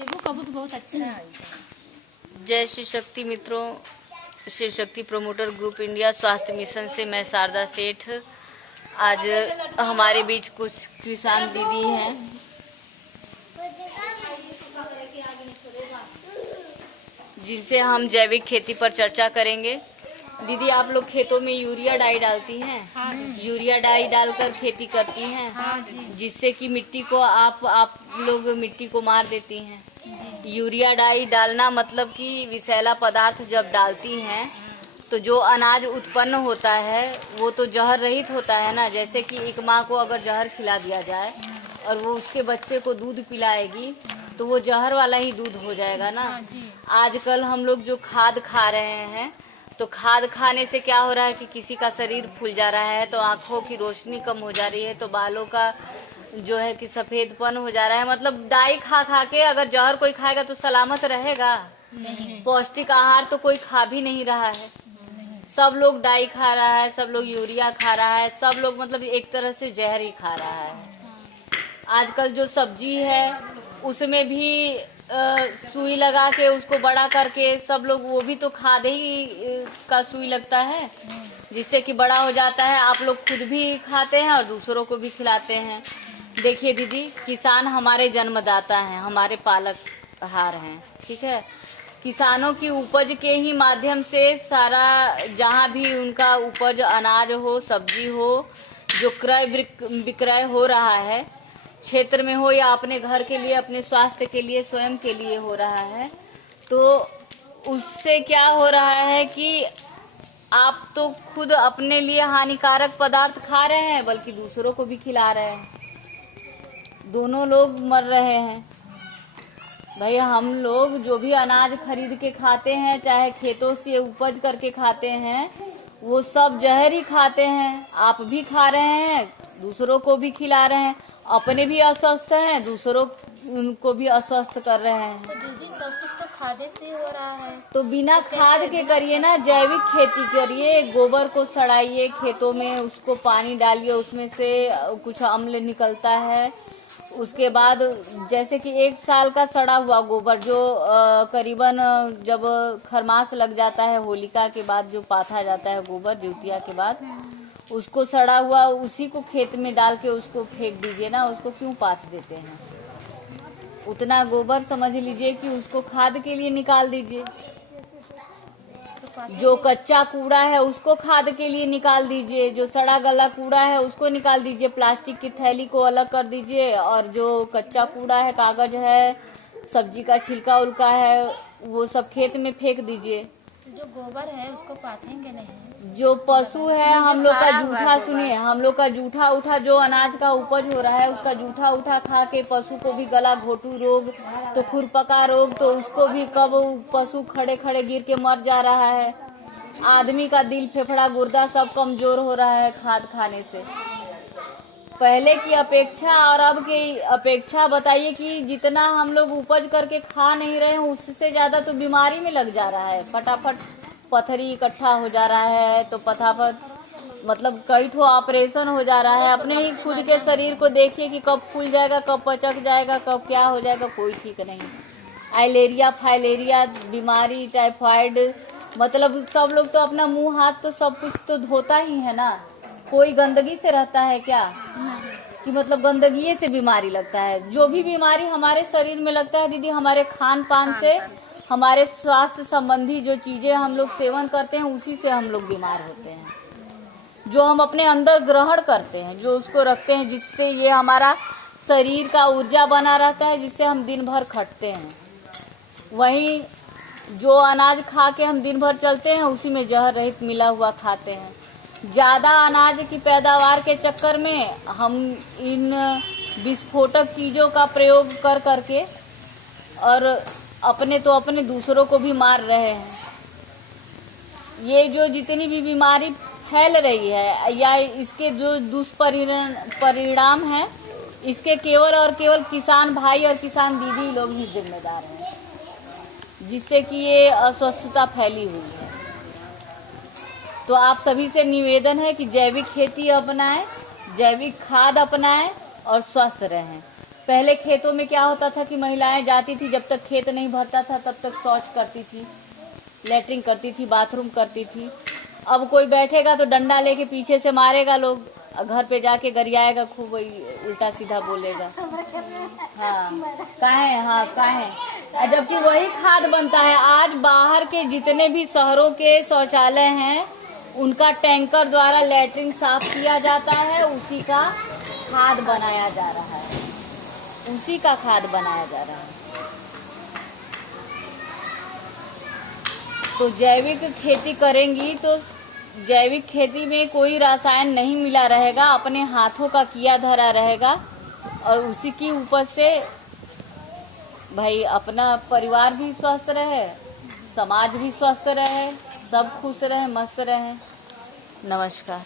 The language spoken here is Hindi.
वो कबूतर बहुत अच्छा है। जय शिव शक्ति मित्रों, Shiv Shakti promoter group India स्वास्थ्य मिशन से मैं शारदा सेठ। आज हमारे बीच कुछ किसान दीदी हैं जिनसे हम जैविक खेती पर चर्चा करेंगे। दीदी, आप लोग खेतों में यूरिया डाई डालती हैं? हाँ, यूरिया डाई डालकर खेती करती हैं? हाँ, जिससे कि मिट्टी को आप लोग मिट्टी को मार देती हैं। यूरिया डाई डालना मतलब कि विषैला पदार्थ जब डालती हैं तो जो अनाज उत्पन्न होता है वो तो जहर रहित होता है ना। जैसे कि एक माँ को अगर जहर खिला दिया जाए और वो उसके बच्चे को दूध पिलाएगी तो वो जहर वाला ही दूध हो जाएगा ना। आजकल हम लोग जो खाद खा रहे हैं तो खाद खाने से क्या हो रहा है कि किसी का शरीर फूल जा रहा है, तो आंखों की रोशनी कम हो जा रही है, तो बालों का जो है कि सफेदपन हो जा रहा है। मतलब डाई खा खा के अगर जहर कोई खाएगा तो सलामत रहेगा? नहीं। पौष्टिक आहार तो कोई खा भी नहीं रहा है। सब लोग डाई खा रहा है, सब लोग यूरिया खा रहा है, सब लोग मतलब एक तरह से जहर ही खा रहा है। आजकल जो सब्जी है उसमें भी सुई लगा के उसको बड़ा करके सब लोग, वो भी तो खाद ही का सुई लगता है जिससे कि बड़ा हो जाता है। आप लोग खुद भी खाते हैं और दूसरों को भी खिलाते हैं। देखिए दीदी, किसान हमारे जन्मदाता हैं, हमारे पालकहार हैं, ठीक है। किसानों की उपज के ही माध्यम से सारा जहाँ भी उनका उपज अनाज हो, सब्जी हो, जो क्रय विक्रय हो रहा है, क्षेत्र में हो या अपने घर के लिए, अपने स्वास्थ्य के लिए, स्वयं के लिए हो रहा है, तो उससे क्या हो रहा है कि आप तो खुद अपने लिए हानिकारक पदार्थ खा रहे हैं बल्कि दूसरों को भी खिला रहे हैं। दोनों लोग मर रहे हैं। भाई, हम लोग जो भी अनाज खरीद के खाते हैं, चाहे खेतों से उपज करके खाते हैं, वो सब जहर ही खाते हैं। आप भी खा रहे हैं, दूसरों को भी खिला रहे हैं, अपने भी अस्वस्थ हैं, दूसरों उनको भी अस्वस्थ कर रहे हैं। तो दीदी, सब कुछ तो खादे से हो रहा है। तो बिना खाद के करिए ना, जैविक खेती करिए। गोबर को सड़ाइए खेतों में, उसको पानी डालिए, उसमें से कुछ अम्ल निकलता है। उसके बाद जैसे कि 1 साल का सड़ा हुआ गोबर जो करीबन जब खरमास लग जाता है, होलिका के बाद जो पाथा जाता है गोबर, जिउतिया के बाद, उसको सड़ा हुआ उसी को खेत में डाल के उसको फेंक दीजिए ना। उसको क्यों पाथ देते हैं? उतना गोबर समझ लीजिए कि उसको खाद के लिए निकाल दीजिए। जो कच्चा कूड़ा है उसको खाद के लिए निकाल दीजिए, जो सड़ा गला कूड़ा है उसको निकाल दीजिए, प्लास्टिक की थैली को अलग कर दीजिए, और जो कच्चा कूड़ा है, कागज है, सब्जी का छिलका उलका है, वो सब खेत में फेंक दीजिए। जो गोबर है उसको पाथेंगे नहीं। जो पशु है, हम लोग का जूठा, सुनिए, हम लोग का जूठा उठा जो अनाज का उपज हो रहा है उसका जूठा उठा खा के पशु को भी गला घोटू रोग, तो खुरपका रोग, तो उसको भी कब पशु खड़े खड़े गिर के मर जा रहा है। आदमी का दिल, फेफड़ा, गुर्दा सब कमजोर हो रहा है खाद खाने से। पहले की अपेक्षा और अब की अपेक्षा बताइए कि जितना हम लोग उपज करके खा नहीं रहे हैं उससे ज्यादा तो बीमारी में लग जा रहा है। फटाफट पथरी इकट्ठा हो जा रहा है, तो फटाफट मतलब कई ठो ऑपरेशन हो जा रहा है। अपने ही खुद के शरीर को देखिए कि कब फूल जाएगा, कब पचक जाएगा, कब क्या हो जाएगा, कोई ठीक नहीं। आइलेरिया, फाइलेरिया बीमारी, टाइफाइड, मतलब सब लोग तो अपना मुंह हाथ तो सब कुछ तो धोता ही है ना। कोई गंदगी से रहता है क्या? कि मतलब गंदगी से बीमारी लगता है। जो भी बीमारी हमारे शरीर में लगता है दीदी, हमारे खान पान से, हमारे स्वास्थ्य संबंधी जो चीजें हम लोग सेवन करते हैं उसी से हम लोग बीमार होते हैं। जो हम अपने अंदर ग्रहण करते हैं, जो उसको रखते हैं, जिससे ये हमारा शरीर का ऊर्जा बना रहता है, जिससे हम दिन भर खटते हैं। वहीं जो अनाज खा के हम दिन भर चलते हैं उसी में जहर रहित मिला हुआ खाते हैं। ज्यादा अनाज की पैदावार के चक्कर में हम इन विस्फोटक चीजों का प्रयोग कर करके और अपने तो अपने दूसरों को भी मार रहे हैं। ये जो जितनी भी बीमारी फैल रही है या इसके जो दुष्परिणाम है, इसके केवल और केवल किसान भाई और किसान दीदी लोग ही जिम्मेदार हैं, जिससे कि ये अस्वस्थता फैली हुई है। तो आप सभी से निवेदन है कि जैविक खेती अपनाएं, जैविक खाद अपनाएं और स्वस्थ रहें। पहले खेतों में क्या होता था कि महिलाएं जाती थी, जब तक खेत नहीं भरता था तब तक शौच करती थी, लेटरिन करती थी, बाथरूम करती थी। अब कोई बैठेगा तो डंडा लेके पीछे से मारेगा लोग, घर पे जाके गरियाएगा, खूब उल्टा सीधा बोलेगा। हाँ काहे जबकि वही खाद बनता है। आज बाहर के जितने भी शहरों के शौचालय हैं उनका टैंकर द्वारा लेटरिन साफ किया जाता है, उसी का खाद बनाया जा रहा है, उसी का खाद बनाया जा रहा है। तो जैविक खेती करेंगी तो जैविक खेती में कोई रसायन नहीं मिला रहेगा, अपने हाथों का किया धरा रहेगा और उसी की उपज से भाई अपना परिवार भी स्वस्थ रहे, समाज भी स्वस्थ रहे, सब खुश रहे, मस्त रहे। नमस्कार।